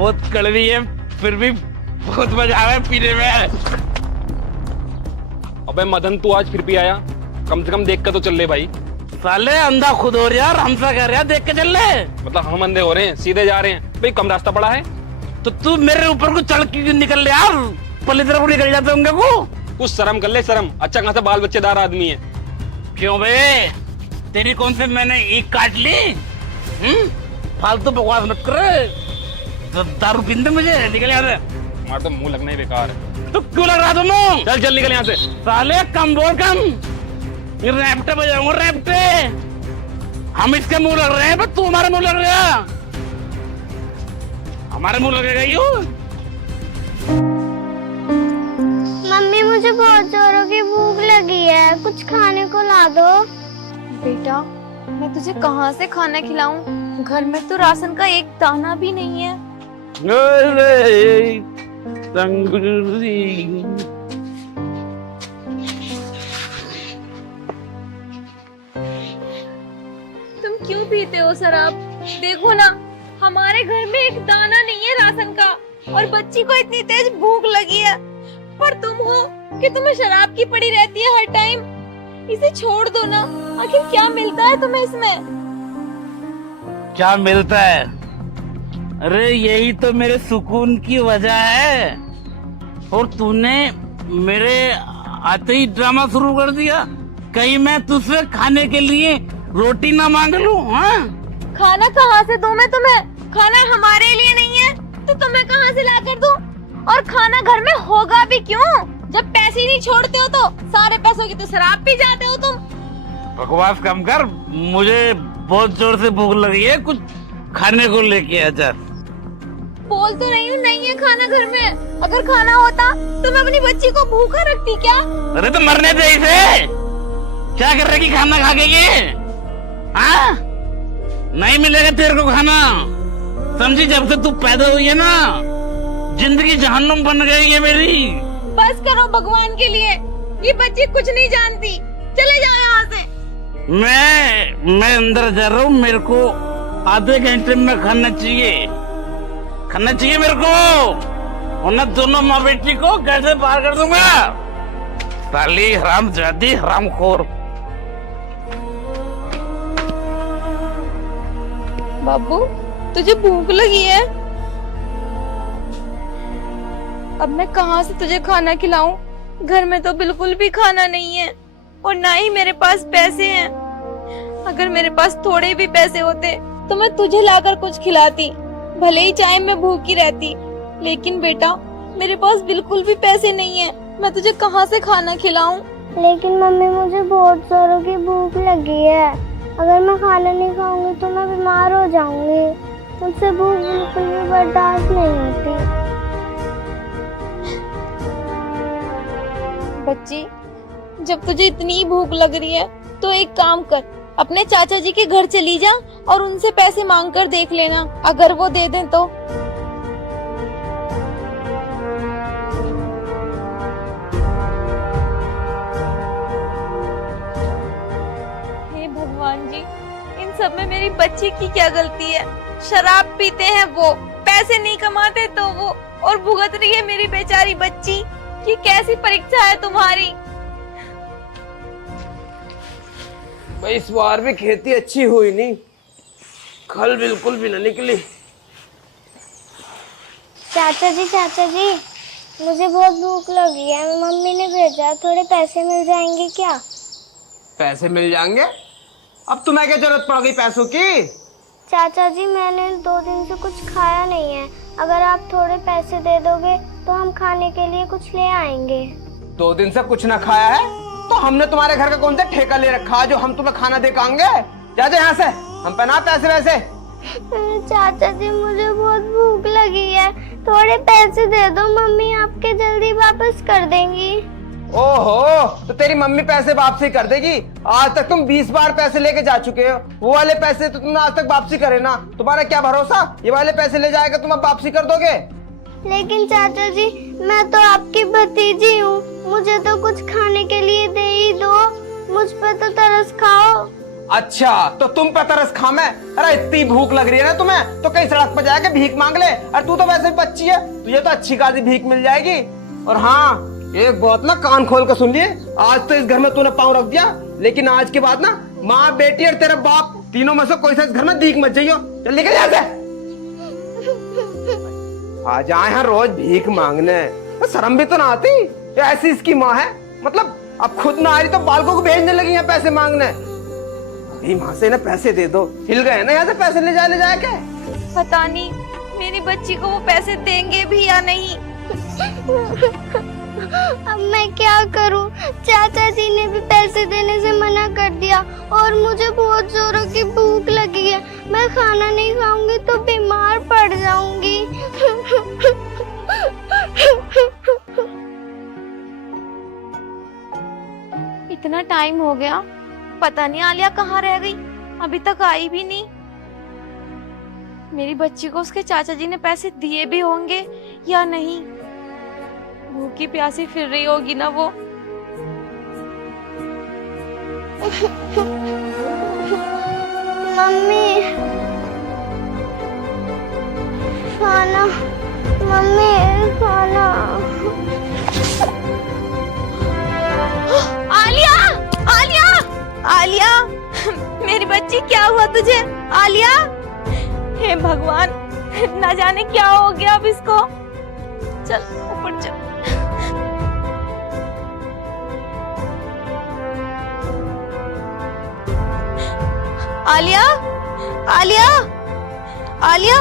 बहुत कड़वी है, फिर भी बहुत मजा आ रहा है पीने में। अबे मदन, तू आज फिर भी आया, कम से कम देख कर तो चल ले भाई। साले अंधा खुद हो रहा है और हमसे कह रहा है देख के चल ले। मतलब हम अंधे हो रहे हैं, सीधे जा रहे हैं भाई, कम रास्ता पड़ा है। तो तू मेरे ऊपर को चढ़ के निकल ले यार, पल्ली तरफ निकल जाते होंगे को। कुछ शर्म कर ले, शर्म। अच्छा खासा बाल बच्चेदार आदमी है। क्यों बे, तेरी कौन से मैंने ईक काट ली? फालतू बकवास मत कर। दारू पीने दे मुझे, निकल यहाँ से। हमारा तो मुंह लगना ही बेकार है। तो क्यों लग रहा तुम? चल चल निकल यहाँ से। साले कम बोल कम, ये रैप्टे बजाऊंगा रैप्टे। हम इसके मुंह लग रहे हैं पर तू हमारे मुंह लग रहा है। हमारे मुंह लगेगा यू। मम्मी मुझे बहुत जोरों की भूख लगी है, कुछ खाने को ला दो। बेटा मैं तुझे कहाँ से खाना खिलाऊं? घर में तो राशन का एक दाना भी नहीं है। तुम क्यों पीते हो शराब? देखो ना, हमारे घर में एक दाना नहीं है राशन का, और बच्ची को इतनी तेज भूख लगी है, पर तुम हो कि तुम्हें शराब की पड़ी रहती है हर टाइम। इसे छोड़ दो ना, आखिर क्या मिलता है तुम्हें इसमें? क्या मिलता है? अरे यही तो मेरे सुकून की वजह है, और तूने मेरे आते ही ड्रामा शुरू कर दिया। कहीं मैं तुझसे खाने के लिए रोटी ना मांग लूं? हाँ, खाना कहाँ से दूं मैं तुम्हें? खाना हमारे लिए नहीं है तो तुम्हें कहाँ से ला कर दूं? और खाना घर में होगा भी क्यों जब पैसे नहीं छोड़ते हो? तो सारे पैसों की तो शराब पी जाते हो तुम। बकवास कम कर, मुझे बहुत जोर से भूख लगी है, कुछ खाने को लेके आजा। बोल तो रही हूँ नहीं है खाना घर में। अगर खाना होता तो मैं अपनी बच्ची को भूखा रखती क्या? अरे तो मरने दे इसे। क्या कर रही खाना खा के ये? हाँ, नहीं मिलेगा तेरे को खाना, समझी? जब से तू पैदा हुई है ना, जिंदगी जहन्नुम बन गई है मेरी। बस करो भगवान के लिए, ये बच्ची कुछ नहीं जानती, चले जाओ यहाँ से। मैं अंदर जा रहा हूँ, मेरे को आधे घंटे में खाना चाहिए मेरे को, वरना दोनों माँ बेटी को घर से बाहर कर दूंगा। साली हरामजादी, हरामखोर। बाबू तुझे भूख लगी है? अब मैं कहाँ से तुझे खाना खिलाऊं? घर में तो बिल्कुल भी खाना नहीं है, और ना ही मेरे पास पैसे हैं। अगर मेरे पास थोड़े भी पैसे होते तो मैं तुझे लाकर कुछ खिलाती, भले ही चाहे मैं भूखी रहती। लेकिन बेटा मेरे पास बिल्कुल भी पैसे नहीं है, मैं तुझे कहाँ से खाना खिलाऊं? लेकिन मम्मी मुझे बहुत जोरों की भूख लगी है, अगर मैं खाना नहीं खाऊंगी तो मैं बीमार हो जाऊंगी। मुझसे भूख बिल्कुल भी बर्दाश्त नहीं होती। बच्ची, जब तुझे इतनी भूख लग रही है तो एक काम कर, अपने चाचा जी के घर चली जा और उनसे पैसे मांग कर देख लेना, अगर वो दे दें तो। हे भगवान जी, इन सब में मेरी बच्ची की क्या गलती है? शराब पीते हैं वो, पैसे नहीं कमाते तो वो, और भुगत रही है मेरी बेचारी बच्ची। ये कैसी परीक्षा है तुम्हारी? भाई इस बार भी खेती अच्छी हुई नहीं, खल बिल्कुल भी न निकली। चाचा जी मुझे बहुत भूख लगी है, मम्मी ने भेजा, थोड़े पैसे मिल जाएंगे क्या? पैसे मिल जाएंगे? अब तुम्हें क्या जरूरत पड़ गई पैसों की? चाचा जी मैंने 2 दिन से कुछ खाया नहीं है, अगर आप थोड़े पैसे दे दोगे तो हम खाने के लिए कुछ ले आएंगे। 2 दिन से कुछ ना खाया है तो हमने तुम्हारे घर का कौन सा ठेका ले रखा जो हम तुम्हें खाना दे पाएंगे? जा यहाँ से, हम पे ना पैसे वैसे। चाचा जी मुझे बहुत भूख लगी है, थोड़े पैसे दे दो, मम्मी आपके जल्दी वापस कर देंगी। ओहो, तो तेरी मम्मी पैसे वापसी कर देगी? आज तक तुम 20 बार पैसे लेके जा चुके हो, वो वाले पैसे तो तुमने आज तक वापसी करे ना। तुम्हारा क्या भरोसा, ये वाले पैसे ले जाएगा तुम अब वापसी कर दोगे? लेकिन चाचा जी मैं तो आपकी भतीजी हूँ, मुझे तो कुछ खाने के लिए दे ही दो, मुझ पर तो तरस खाओ। अच्छा तो तुम पे तरस खामे। अरे इतनी भूख लग रही है ना तुम्हें तो कहीं सड़क पर जाके भीख मांग ले। अरे तू तो वैसे भी बच्ची है, तुझे तो अच्छी खासी भीख मिल जाएगी। और हाँ एक बात ना कान खोल कर सुन लिए, आज तो इस घर में तूने पाँव रख दिया, लेकिन आज के बाद ना माँ बेटी और तेरा बाप तीनों में से कोई सा इस घर में भीख मत जाइयो। चल निकल यहाँ से। आ जाए यहाँ रोज भीख मांगने, तो शर्म भी तो ना आती। ये ऐसी इसकी माँ है, मतलब अब खुद ना आ रही तो बालकों को भेजने लगी यहाँ पैसे मांगने। अभी माँ से ना पैसे दे दो, हिल गए ना यहाँ से पैसे ले जाए के। पता नहीं मेरी बच्ची को वो पैसे देंगे भी या नहीं। अब मैं क्या करूं? चाचा जी ने भी पैसे देने से मना कर दिया और मुझे बहुत जोरों की भूख लगी है। मैं खाना नहीं खाऊंगी तो बीमार पड़ जाऊंगी। इतना टाइम हो गया, पता नहीं आलिया कहाँ रह गई, अभी तक आई भी नहीं। मेरी बच्ची को उसके चाचा जी ने पैसे दिए भी होंगे या नहीं। भूखी प्यासी फिर रही होगी ना वो। मम्मी खाना, मम्मी खाना। आलिया, आलिया, आलिया, मेरी बच्ची क्या हुआ तुझे? आलिया, हे भगवान, ना जाने क्या हो गया अब इसको। चल ऊपर चल। आलिया, आलिया, आलिया,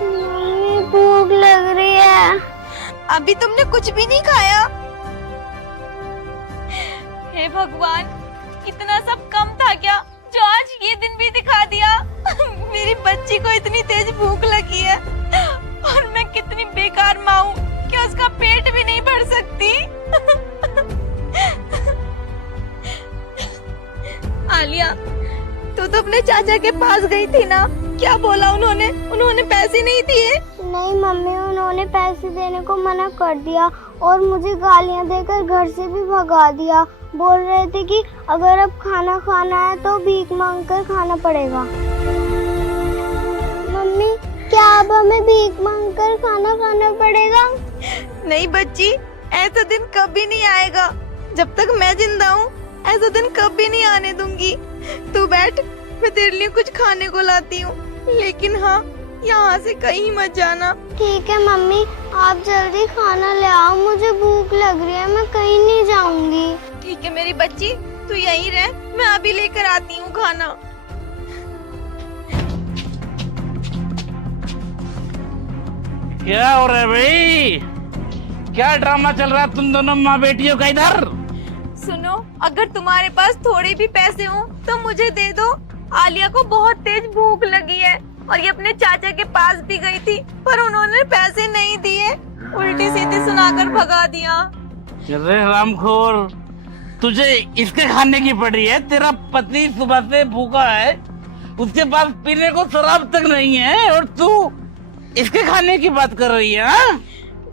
मम्मी भूख लग रही है। अभी तुमने कुछ भी नहीं खाया? हे भगवान, इतना सब कम था क्या जो आज ये दिन भी दिखा दिया? मेरी बच्ची को इतनी तेज भूख लगी है और मैं कितनी बेकार माँ हूँ कि उसका पेट भी नहीं भर सकती। आलिया, तू तो अपने चाचा के पास गई थी ना, क्या बोला उन्होंने? उन्होंने पैसे नहीं दिए? नहीं मम्मी, उन्होंने पैसे देने को मना कर दिया और मुझे गालियां देकर घर से भी भगा दिया। बोल रहे थे कि अगर अब खाना खाना है तो भीख मांग कर खाना पड़ेगा। मम्मी क्या अब हमें भीख मांग कर खाना खाना पड़ेगा? नहीं बच्ची, ऐसा दिन कभी नहीं आएगा। जब तक मैं जिंदा हूँ ऐसा दिन कभी नहीं आने दूंगी। तू बैठ, मैं तेरे लिए कुछ खाने को लाती हूँ, लेकिन हाँ यहाँ से कहीं मत जाना। ठीक है मम्मी, आप जल्दी खाना ले आओ, मुझे भूख लग रही है, मैं कहीं नहीं जाऊंगी। ठीक है मेरी बच्ची, तू यहीं रह, मैं अभी लेकर आती हूँ खाना। क्या हो रहा है भाई? क्या ड्रामा चल रहा है तुम दोनों माँ बेटियों का इधर? सुनो, अगर तुम्हारे पास थोड़े भी पैसे हो तो मुझे दे दो। आलिया को बहुत तेज भूख लगी है और ये अपने चाचा के पास भी गई थी पर उन्होंने पैसे नहीं दिए, उल्टी सीधी सुनाकर भगा दिया। अरे रामखोर, तुझे इसके खाने की पड़ी है? तेरा पति सुबह से भूखा है, उसके पास पीने को शराब तक नहीं है और तू इसके खाने की बात कर रही है? हाँ?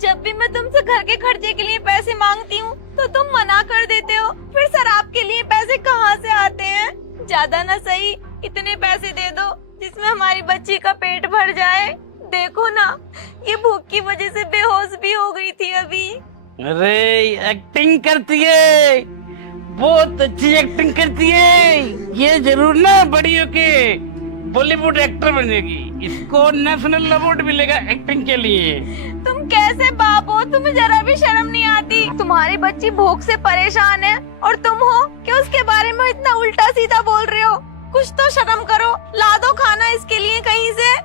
जब भी मैं तुमसे घर के खर्चे के लिए पैसे मांगती हूँ तो तुम मना कर देते हो, फिर शराब के लिए पैसे कहाँ से आते हैं? ज्यादा ना सही इतने पैसे दे दो जिसमें हमारी बच्ची का पेट भर जाए। देखो ना, ये भूख की वजह से बेहोश भी हो गई थी अभी। अरे एक्टिंग करती है, बहुत अच्छी एक्टिंग करती है। ये जरूर ना बड़ी होके बॉलीवुड एक्टर बनेगी, इसको नेशनल अवार्ड मिलेगा एक्टिंग के लिए। तुम कैसे बाप हो? तुम्हें जरा भी शर्म नहीं आती? तुम्हारी बच्ची भूख से परेशान है और तुम हो कि उसके बारे में इतना उल्टा सीधा बोल रहे हो। कुछ तो शर्म करो, ला दो खाना इसके लिए कहीं से।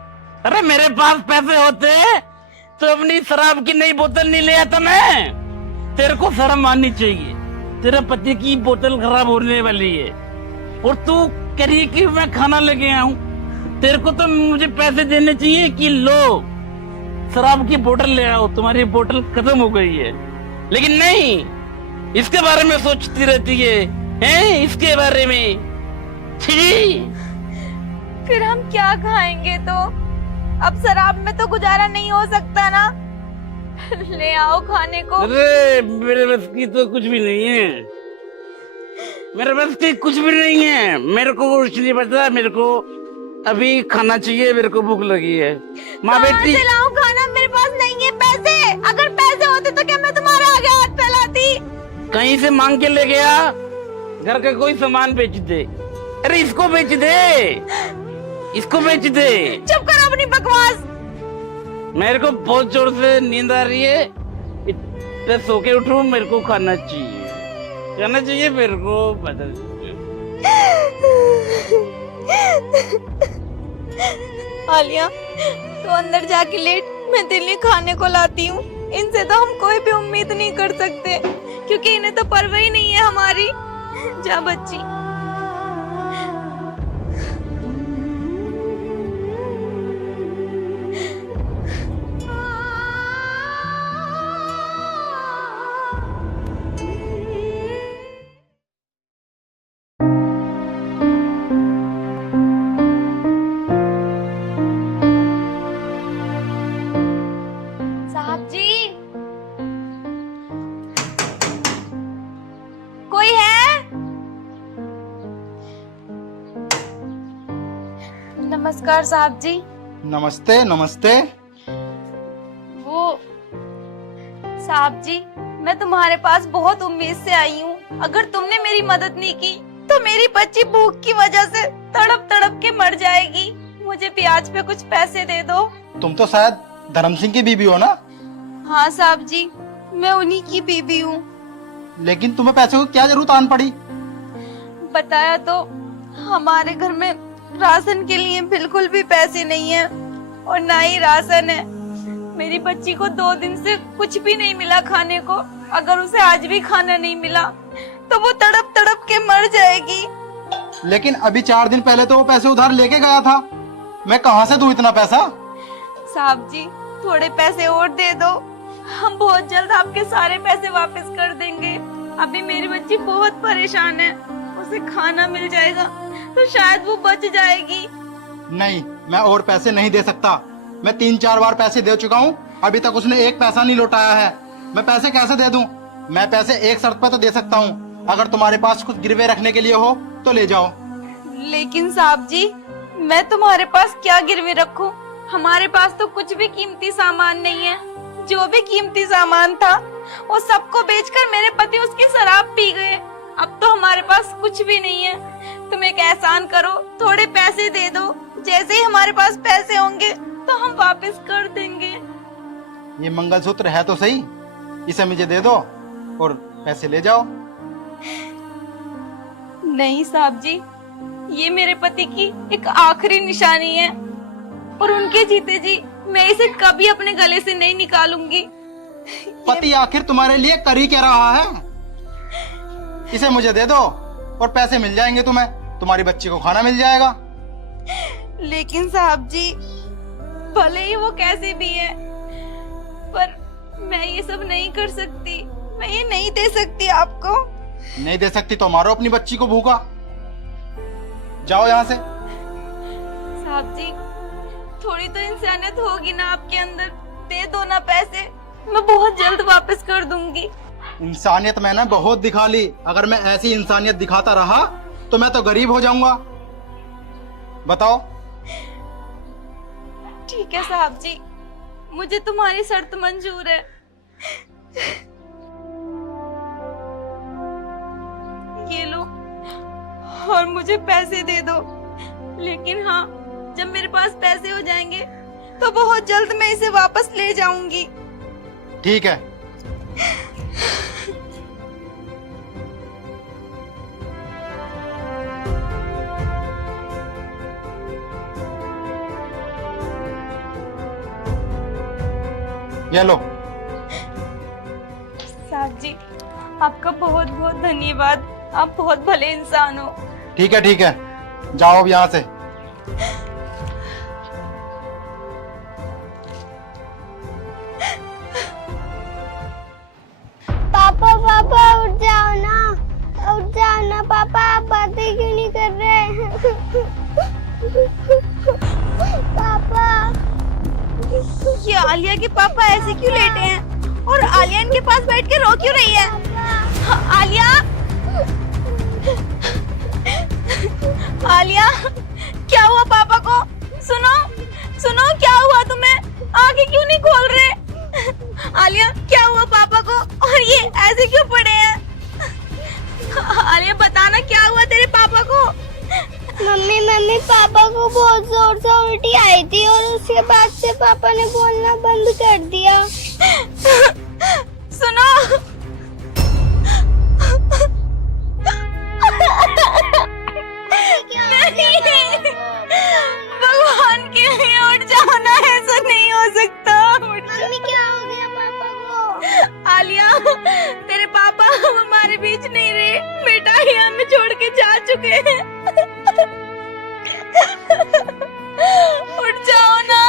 अरे मेरे पास पैसे होते तो अपनी शराब की नई बोतल नहीं ले आता मैं। तेरे को शर्म आनी चाहिए, तेरे पति की बोतल खराब होने वाली है और तू कह रही है कि मैं खाना लेके आया हूँ। तेरे को तो मुझे पैसे देने चाहिए कि लो शराब की बोतल ले आओ, तुम्हारी बोतल खत्म हो गई है। लेकिन नहीं, इसके बारे में सोचती रहती है, हैं? इसके बारे में। छी! फिर हम क्या खाएंगे? तो अब शराब में तो गुजारा नहीं हो सकता ना। ले आओ खाने को। अरे मेरे बस की तो कुछ भी नहीं है। मेरे पास कुछ भी नहीं है, मेरे को कुछ नहीं बचा, मेरे को अभी खाना चाहिए, मेरे को भूख लगी है। माँ बेटी से लाऊं खाना? मेरे पास नहीं है पैसे। अगर पैसे होते तो क्या मैं तुम्हारे आगे हाथ फैलाती? कहीं से मांग के ले गया, घर का कोई सामान बेच दे। अरे इसको बेच दे, इसको बेच दे। चुप करो अपनी बकवास। मेरे को बहुत जोर से नींद आ रही है, मैं सो के उठूं, मेरे को खाना चाहिए मेरे को बदल। आलिया, तो अंदर जाके लेट, मैं दिल्ली खाने को लाती हूँ। इनसे तो हम कोई भी उम्मीद नहीं कर सकते, क्योंकि इन्हें तो परवाह ही नहीं है हमारी। जा बच्ची। साहब जी, कोई है? नमस्कार साहब जी। नमस्ते नमस्ते। वो साहब जी, मैं तुम्हारे पास बहुत उम्मीद से आई हूँ। अगर तुमने मेरी मदद नहीं की तो मेरी बच्ची भूख की वजह से तड़प तड़प के मर जाएगी। मुझे ब्याज पे कुछ पैसे दे दो। तुम तो शायद धर्म सिंह की बीबी हो ना? हाँ साहब जी, मैं उन्हीं की बीबी हूँ। लेकिन तुम्हें पैसे को क्या जरूरत आन पड़ी? बताया तो, हमारे घर में राशन के लिए बिल्कुल भी पैसे नहीं है और ना ही राशन है। मेरी बच्ची को 2 दिन से कुछ भी नहीं मिला खाने को। अगर उसे आज भी खाना नहीं मिला तो वो तड़प तड़प के मर जाएगी। लेकिन अभी 4 दिन पहले तो वो पैसे उधार लेके गया था। मैं कहाँ से दूं इतना पैसा? साहब जी, थोड़े पैसे और दे दो, हम बहुत जल्द आपके सारे पैसे वापस कर देंगे। अभी मेरी बच्ची बहुत परेशान है, उसे खाना मिल जाएगा तो शायद वो बच जाएगी। नहीं, मैं और पैसे नहीं दे सकता। मैं 3-4 बार पैसे दे चुका हूँ, अभी तक उसने एक पैसा नहीं लौटाया है। मैं पैसे कैसे दे दूं? मैं पैसे एक शर्त पर तो दे सकता हूँ, अगर तुम्हारे पास कुछ गिरवे रखने के लिए हो तो ले जाओ। लेकिन साहब जी, मैं तुम्हारे पास क्या गिरवे रखूं? हमारे पास तो कुछ भी कीमती सामान नहीं है। जो भी कीमती सामान था वो सबको बेचकर मेरे पति उसकी शराब पी गए। अब तो हमारे पास कुछ भी नहीं है। तुम एक एहसान करो, थोड़े पैसे दे दो। जैसे ही हमारे पास पैसे होंगे तो हम वापस कर देंगे। ये मंगलसूत्र है तो सही, इसे मुझे दे दो और पैसे ले जाओ। नहीं साहब जी, ये मेरे पति की एक आखिरी निशानी है और उनके जीते जी मैं इसे कभी अपने गले से नहीं निकालूंगी। पति आखिर तुम्हारे लिए कर ही क्या रहा है? इसे मुझे दे दो और पैसे मिल जाएंगे तुम्हें, तुम्हारी बच्ची को खाना मिल जाएगा। लेकिन साहब जी, भले ही वो कैसे भी है, पर मैं ये सब नहीं कर सकती। मैं ये नहीं दे सकती आपको। नहीं दे सकती तो मारो अपनी बच्ची को भूखा। जाओ यहाँ से। साहब जी, थोड़ी तो इंसानियत होगी ना आपके अंदर। दे दो ना पैसे, मैं बहुत जल्द वापस कर दूंगी। इंसानियत मैंने बहुत दिखा ली, अगर मैं ऐसी इंसानियत दिखाता रहा तो मैं तो गरीब हो जाऊंगा। बताओ। ठीक है साहब जी, मुझे तुम्हारी शर्त मंजूर है। ये लो और मुझे पैसे दे दो। लेकिन हाँ, जब मेरे पास पैसे हो जाएंगे तो बहुत जल्द मैं इसे वापस ले जाऊंगी। ठीक है। ये लो। साहब जी, आपका बहुत बहुत धन्यवाद। आप बहुत भले इंसान हो। ठीक है ठीक है, जाओ अब यहाँ से। पापा पापा उठ जाओ ना पापा, आप बातें क्यों नहीं कर रहे? पापा, ये आलिया के पापा ऐसे क्यों लेटे हैं और आलिया इनके पास बैठ के रो क्यों रही है? आलिया, आलिया, क्या हुआ पापा को? सुनो सुनो, क्या हुआ तुम्हें? आंखें क्यों नहीं खोल रहे? आलिया, क्या हुआ पापा को? और ये ऐसे क्यों पड़े हैं? आलिया बताना, क्या हुआ तेरे पापा को? मम्मी पापा को बहुत जोर से उल्टी आई थी और उसके बाद से पापा ने बोलना बंद कर दिया। सुनो, नहीं, भगवान के लिए उठ जाओ ना, ऐसा नहीं हो सकता। उठ जाओ। मम्मी क्या हो गया पापा को? आलिया, तेरे पापा अब हमारे बीच नहीं रहे बेटा, ये हमें छोड़ के जा चुके हैं। उठ जाओ ना।